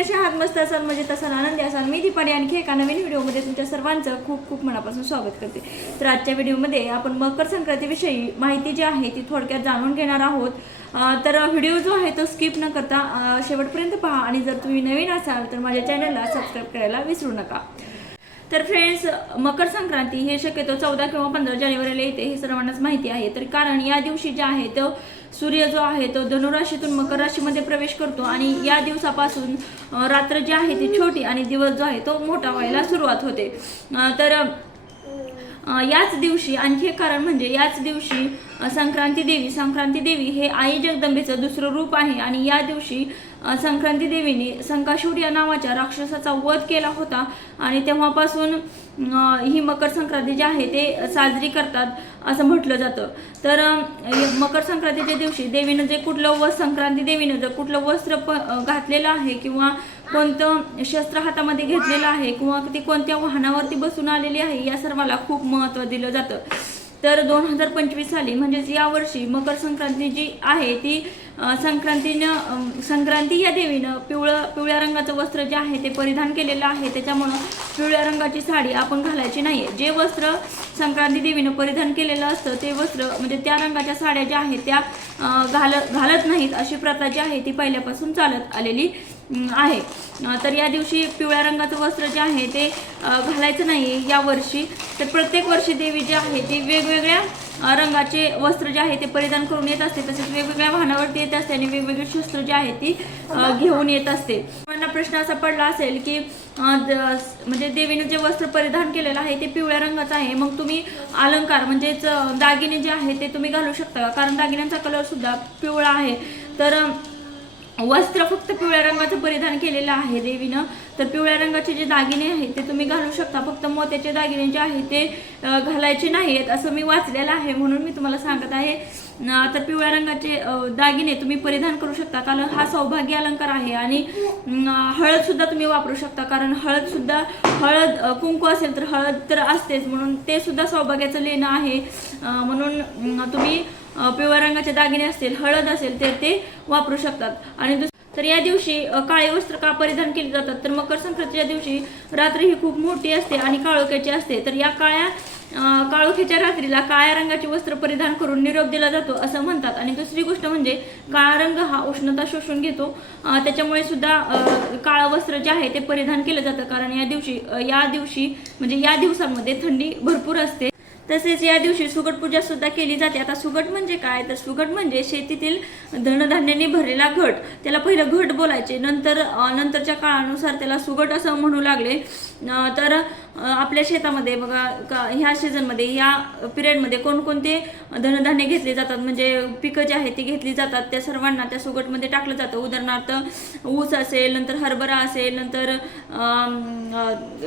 कसे आहात? मस्त असाल, मजेत असाल, आनंदी असाल. मी दीपाली आणखी एका नवीन व्हिडिओमध्ये तुमच्या सर्वांचं खूप खूप मनापासून स्वागत करते. तर आजच्या व्हिडिओमध्ये आपण मकर संक्रांतीविषयी माहिती जी आहे ती थोडक्यात जाणून घेणार आहोत. तर व्हिडिओ जो आहे तो स्किप न करता शेवटपर्यंत पहा आणि जर तुम्ही नवीन असाल तर माझ्या चॅनलला सबस्क्राईब करायला विसरू नका. तर फ्रेंड्स, मकर संक्रांती हे शक्यतो 14 किंवा 15 जानेवारीला येते हे सर्वांनाच माहिती आहे. तर कारण या दिवशी जे आहे तो सूर्य जो आहे तो धनुराशीतून मकर राशीमध्ये प्रवेश करतो आणि या दिवसापासून रात्र जी आहे ती छोटी आणि दिवस जो आहे तो मोठा व्हायला सुरुवात होते. तर याच दिवशी आणखी एक कारण म्हणजे याच दिवशी संक्रांती देवी हे आई जगदंबेचं दुसरं रूप आहे आणि या दिवशी संक्रांती देवीने संकाशूर या नावाच्या राक्षसाचा वध केला होता आणि तेव्हापासून ही मकर संक्रांती जी आहे ते साजरी करतात असं म्हटलं जातं. तर मकर संक्रांतीच्या दिवशी देवीनं जे संक्रांती देवीनं जर कुठलं वस्त्र घातलेलं आहे किंवा कोणतं शस्त्र हातामध्ये घेतलेलं आहे किंवा ती कोणत्या वाहनावरती बसून आलेली आहे या सर्वाला खूप महत्त्व दिलं जातं. तर 2025 साली म्हणजेच यावर्षी मकर संक्रांती जी आहे ती संक्रांती या देवीनं पिवळ्या रंगाचं वस्त्र जे आहे ते परिधान केलेलं आहे. त्याच्यामुळं पिवळ्या रंगाची साडी आपण घालायची नाही. जे वस्त्र संक्रांती देवीनं परिधान केलेलं असतं ते वस्त्र म्हणजे त्या रंगाच्या साड्या ज्या आहेत त्या घालत नाहीत अशी प्रथा जी आहे ती पहिल्यापासून चालत आलेली आहे. तर या दिवशी पिवळ्या रंगाचं वस्त्र जे आहे ते घालायचं नाही यावर्षी. तर प्रत्येक वर्षी देवी जी आहे ती वेगवेगळ्या रंगाचे वस्त्र जे आहे ते परिधान करून येत असते. तसेच वेगवेगळ्या वाहनावरती येत असते आणि वेगवेगळी शस्त्र जी आहे ती घेऊन येत असते. मला प्रश्न असा पडला असेल की म्हणजे देवीने जे वस्त्र परिधान केलेलं आहे ते पिवळ्या रंगाचं आहे, मग तुम्ही अलंकार म्हणजेच दागिने जे आहे ते तुम्ही घालू शकता, कारण दागिन्यांचा कलर सुद्धा पिवळा आहे. तर वस्त्र फक्त पिवळ्या रंगाचं परिधान केलेलं आहे देवीनं. तर पिवळ्या रंगाचे जे दागिने आहेत ते तुम्ही घालू शकता, फक्त मोत्याचे दागिने जे आहेत ते घालायचे नाहीत असं मी वाचलेलं आहे, म्हणून मी तुम्हाला सांगत आहे. तर पिवळ्या रंगाचे दागिने तुम्ही परिधान करू शकता, कारण हा सौभाग्य अलंकार आहे. आणि हळद सुद्धा तुम्ही वापरू शकता, कारण हळद कुंकू असेल तर हळद तर असतेच, म्हणून ते सुद्धा सौभाग्याचं लेणं आहे. म्हणून तुम्ही पिवळ्या रंगाचे दागिने असतील, हळद असेल तर ते वापरू शकतात. आणि तर या दिवशी काळे वस्त्र का परिधान केले जातात, तर मकर संक्रांतीच्या दिवशी रात्र ही खूप मोठी असते आणि काळोख्याची असते. तर या काळोख्याच्या रात्रीला काळ्या रंगाचे वस्त्र परिधान करून निरोप दिला जातो असं म्हणतात. आणि दुसरी गोष्ट म्हणजे काळा रंग हा उष्णता शोषून घेतो, त्याच्यामुळे सुद्धा काळं वस्त्र जे आहे ते परिधान केलं जातं, कारण या दिवशी म्हणजे या दिवसांमध्ये थंडी भरपूर असते. तसेच या दिवशी सुगट पूजा सुद्धा केली जाते. आता सुगट म्हणजे काय, तर सुगट म्हणजे शेतीतील धनधान्याने भरलेला घट. त्याला पहिलं घट बोलायचे, नंतरच्या काळानुसार त्याला सुगट असं म्हणू लागले. तर आपल्या शेतामध्ये बघा ह्या सीझनमध्ये ह्या पिरियडमध्ये कोणकोणते धनधान्य घेतले जातात म्हणजे पिकं जी आहेत ती घेतली जातात, त्या सर्वांना त्या सुगटमध्ये टाकलं जातं. उदाहरणार्थ ऊस असेल, नंतर हरभरा असेल, नंतर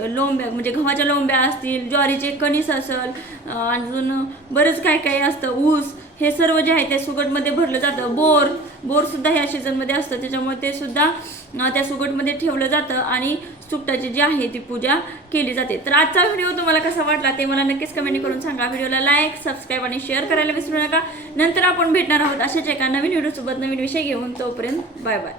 लोंब्या म्हणजे गव्हाच्या लोंब्या असतील, ज्वारीचे कणीस असेल, अजून बरंच काय काय असतं, ऊस, हे सर्व जे आहे ते सुगटमध्ये भरलं जातं. बोर सुद्धा ह्या सीझनमध्ये असतं, त्याच्यामुळे ते सुद्धा त्या सुगटमध्ये ठेवलं जातं आणि सुकटाची जी आहे ती पूजा केली जाते. तर आजचा व्हिडिओ तुम्हाला कसा वाटला ते मला नक्कीच कमेंट करून सांगा. व्हिडिओला लाईक, सबस्क्राईब आणि शेअर करायला विसरू नका. नंतर आपण भेटणार आहोत अशाच एका नवीन व्हिडिओसोबत नवीन विषय घेऊन. तोपर्यंत बाय बाय.